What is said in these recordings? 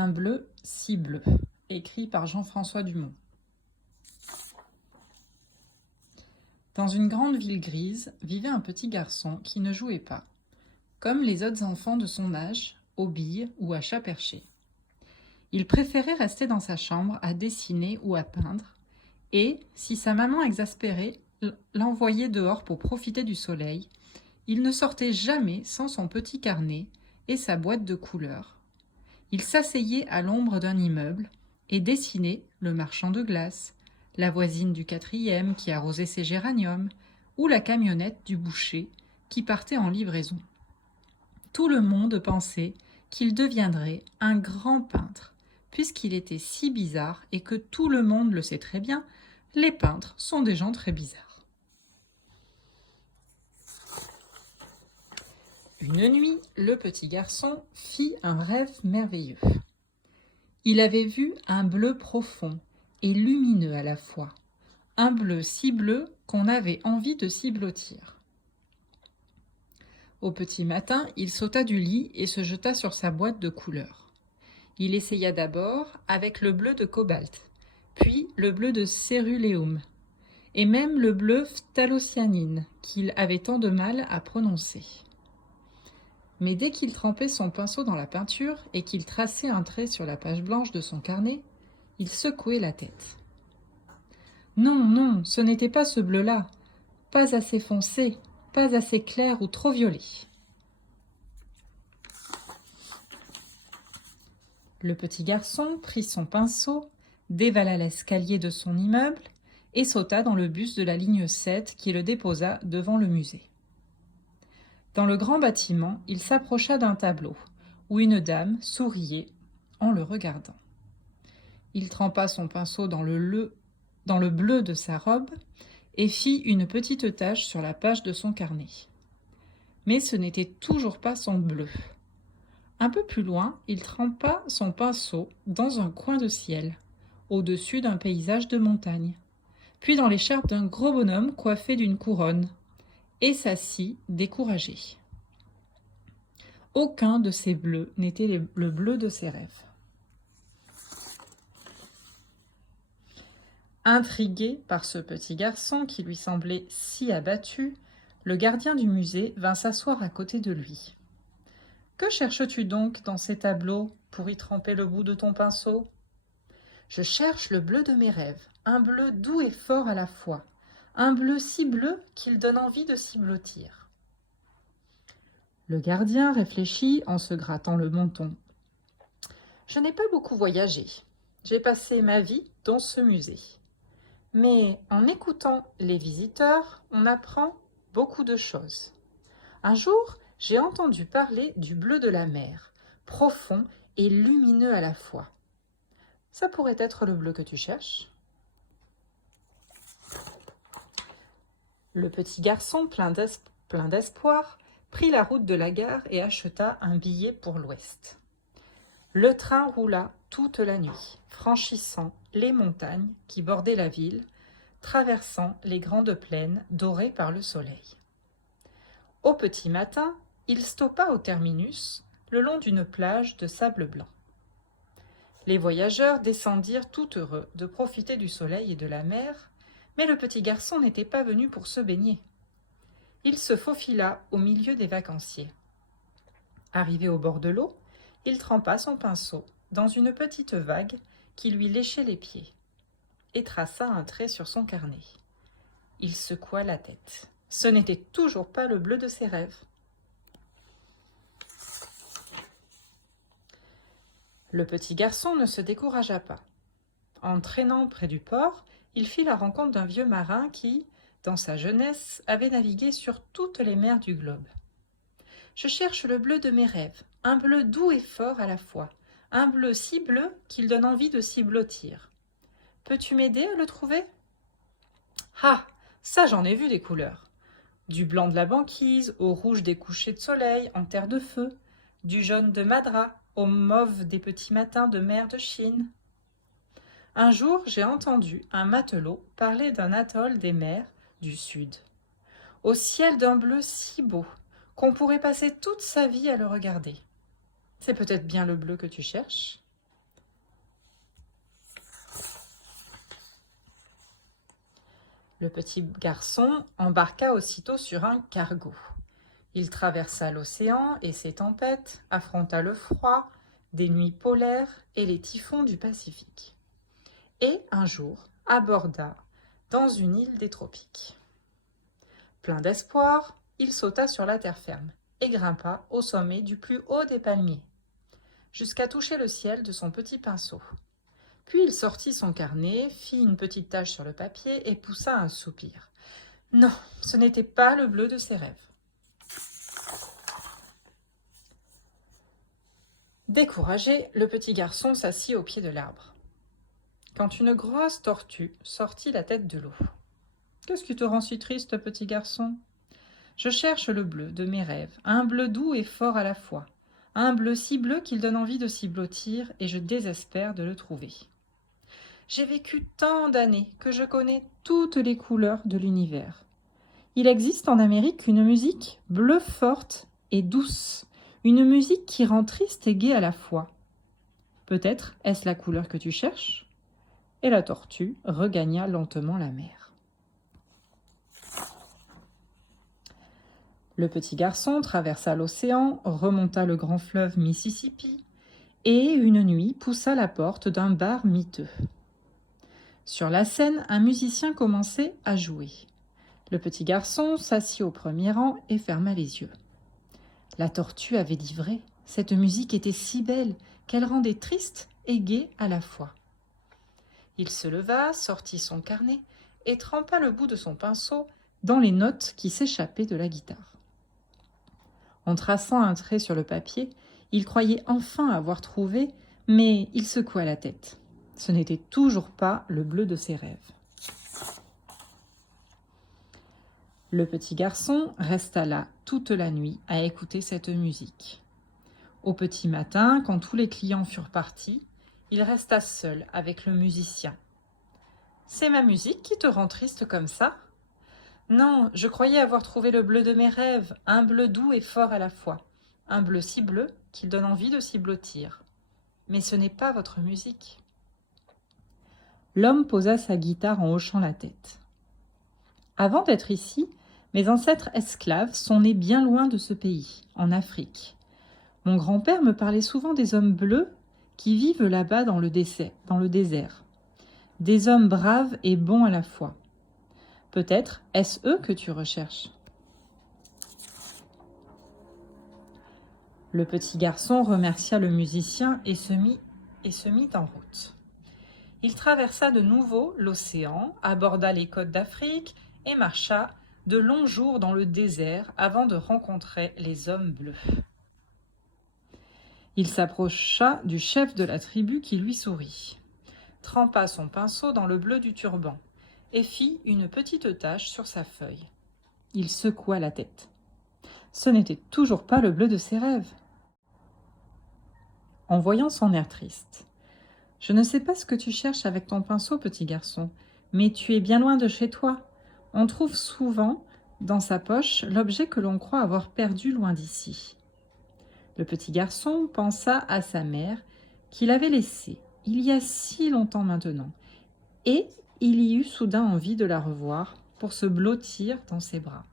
Un bleu si bleu, écrit par Jean-François Dumont. Dans une grande ville grise vivait un petit garçon qui ne jouait pas, comme les autres enfants de son âge, aux billes ou à chat perché. Il préférait rester dans sa chambre à dessiner ou à peindre, et, si sa maman exaspérée l'envoyait dehors pour profiter du soleil, il ne sortait jamais sans son petit carnet et sa boîte de couleurs. Il s'asseyait à l'ombre d'un immeuble et dessinait le marchand de glace, la voisine du 4e qui arrosait ses géraniums, ou la camionnette du boucher qui partait en livraison. Tout le monde pensait qu'il deviendrait un grand peintre, puisqu'il était si bizarre et que tout le monde le sait très bien, les peintres sont des gens très bizarres. Une nuit, le petit garçon fit un rêve merveilleux. Il avait vu un bleu profond et lumineux à la fois, un bleu si bleu qu'on avait envie de s'y blottir. Au petit matin, il sauta du lit et se jeta sur sa boîte de couleurs. Il essaya d'abord avec le bleu de cobalt, puis le bleu de céruléum, et même le bleu phthalocyanine qu'il avait tant de mal à prononcer. Mais dès qu'il trempait son pinceau dans la peinture et qu'il traçait un trait sur la page blanche de son carnet, il secouait la tête. Non, non, ce n'était pas ce bleu-là, pas assez foncé, pas assez clair ou trop violet. Le petit garçon prit son pinceau, dévala l'escalier de son immeuble et sauta dans le bus de la ligne 7 qui le déposa devant le musée. Dans le grand bâtiment, il s'approcha d'un tableau où une dame souriait en le regardant. Il trempa son pinceau dans le bleu de sa robe et fit une petite tache sur la page de son carnet. Mais ce n'était toujours pas son bleu. Un peu plus loin, il trempa son pinceau dans un coin de ciel, au-dessus d'un paysage de montagne, puis dans l'écharpe d'un gros bonhomme coiffé d'une couronne, et s'assit découragé. Aucun de ces bleus n'était le bleu de ses rêves. Intrigué par ce petit garçon qui lui semblait si abattu, le gardien du musée vint s'asseoir à côté de lui. « Que cherches-tu donc dans ces tableaux pour y tremper le bout de ton pinceau ?»« Je cherche le bleu de mes rêves, un bleu doux et fort à la fois, un bleu si bleu qu'il donne envie de s'y blottir. » Le gardien réfléchit en se grattant le menton. « Je n'ai pas beaucoup voyagé. J'ai passé ma vie dans ce musée. Mais en écoutant les visiteurs, on apprend beaucoup de choses. Un jour, j'ai entendu parler du bleu de la mer, profond et lumineux à la fois. Ça pourrait être le bleu que tu cherches ?» Le petit garçon, plein d'espoir, prit la route de la gare et acheta un billet pour l'ouest. Le train roula toute la nuit, franchissant les montagnes qui bordaient la ville, traversant les grandes plaines dorées par le soleil. Au petit matin, il stoppa au terminus, le long d'une plage de sable blanc. Les voyageurs descendirent tout heureux de profiter du soleil et de la mer, mais le petit garçon n'était pas venu pour se baigner. Il se faufila au milieu des vacanciers. Arrivé au bord de l'eau, il trempa son pinceau dans une petite vague qui lui léchait les pieds et traça un trait sur son carnet. Il secoua la tête. Ce n'était toujours pas le bleu de ses rêves. Le petit garçon ne se découragea pas. En traînant près du port, il fit la rencontre d'un vieux marin qui, dans sa jeunesse, avait navigué sur toutes les mers du globe. « Je cherche le bleu de mes rêves, un bleu doux et fort à la fois, un bleu si bleu qu'il donne envie de s'y blottir. Peux-tu m'aider à le trouver ?»« Ah, ça j'en ai vu des couleurs. Du blanc de la banquise au rouge des couchers de soleil en terre de feu, du jaune de Madras au mauve des petits matins de mer de Chine. Un jour, j'ai entendu un matelot parler d'un atoll des mers du sud, au ciel d'un bleu si beau qu'on pourrait passer toute sa vie à le regarder. C'est peut-être bien le bleu que tu cherches ? Le petit garçon embarqua aussitôt sur un cargo. Il traversa l'océan et ses tempêtes, affronta le froid, des nuits polaires et les typhons du Pacifique. Et un jour aborda dans une île des tropiques. Plein d'espoir, il sauta sur la terre ferme et grimpa au sommet du plus haut des palmiers, jusqu'à toucher le ciel de son petit pinceau. Puis il sortit son carnet, fit une petite tache sur le papier et poussa un soupir. Non, ce n'était pas le bleu de ses rêves. Découragé, le petit garçon s'assit au pied de l'arbre, quand une grosse tortue sortit la tête de l'eau. « Qu'est-ce qui te rend si triste, petit garçon ? Je cherche le bleu de mes rêves, un bleu doux et fort à la fois, un bleu si bleu qu'il donne envie de s'y blottir, et je désespère de le trouver. J'ai vécu tant d'années que je connais toutes les couleurs de l'univers. Il existe en Amérique une musique bleue forte et douce, une musique qui rend triste et gai à la fois. Peut-être est-ce la couleur que tu cherches ? » Et la tortue regagna lentement la mer. Le petit garçon traversa l'océan, remonta le grand fleuve Mississippi, et une nuit poussa la porte d'un bar miteux. Sur la scène, un musicien commençait à jouer. Le petit garçon s'assit au premier rang et ferma les yeux. La tortue avait dit vrai, cette musique était si belle qu'elle rendait triste et gaie à la fois. Il se leva, sortit son carnet et trempa le bout de son pinceau dans les notes qui s'échappaient de la guitare. En traçant un trait sur le papier, il croyait enfin avoir trouvé, mais il secoua la tête. Ce n'était toujours pas le bleu de ses rêves. Le petit garçon resta là toute la nuit à écouter cette musique. Au petit matin, quand tous les clients furent partis, il resta seul avec le musicien. « C'est ma musique qui te rend triste comme ça ? Non, je croyais avoir trouvé le bleu de mes rêves, un bleu doux et fort à la fois, un bleu si bleu qu'il donne envie de s'y blottir. Mais ce n'est pas votre musique. » L'homme posa sa guitare en hochant la tête. « Avant d'être ici, mes ancêtres esclaves sont nés bien loin de ce pays, en Afrique. Mon grand-père me parlait souvent des hommes bleus qui vivent là-bas dans le désert. Des hommes braves et bons à la fois. Peut-être est-ce eux que tu recherches. » Le petit garçon remercia le musicien et se mit en route. Il traversa de nouveau l'océan, aborda les côtes d'Afrique et marcha de longs jours dans le désert avant de rencontrer les hommes bleus. Il s'approcha du chef de la tribu qui lui sourit, trempa son pinceau dans le bleu du turban et fit une petite tache sur sa feuille. Il secoua la tête. Ce n'était toujours pas le bleu de ses rêves. En voyant son air triste, « Je ne sais pas ce que tu cherches avec ton pinceau, petit garçon, mais tu es bien loin de chez toi. On trouve souvent dans sa poche l'objet que l'on croit avoir perdu loin d'ici. » Le petit garçon pensa à sa mère qu'il avait laissée il y a si longtemps maintenant, et il y eut soudain envie de la revoir pour se blottir dans ses bras.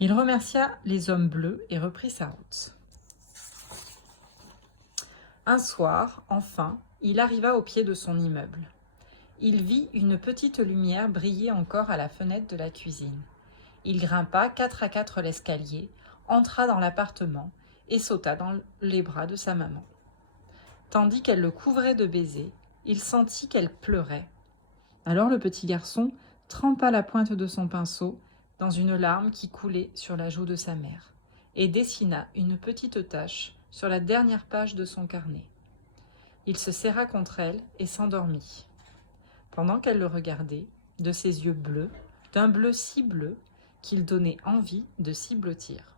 Il remercia les hommes bleus et reprit sa route. Un soir, enfin, il arriva au pied de son immeuble. Il vit une petite lumière briller encore à la fenêtre de la cuisine. Il grimpa 4 à 4 l'escalier, entra dans l'appartement et sauta dans les bras de sa maman. Tandis qu'elle le couvrait de baisers, il sentit qu'elle pleurait. Alors le petit garçon trempa la pointe de son pinceau dans une larme qui coulait sur la joue de sa mère et dessina une petite tache sur la dernière page de son carnet. Il se serra contre elle et s'endormit. Pendant qu'elle le regardait, de ses yeux bleus, d'un bleu si bleu qu'il donnait envie de s'y blottir.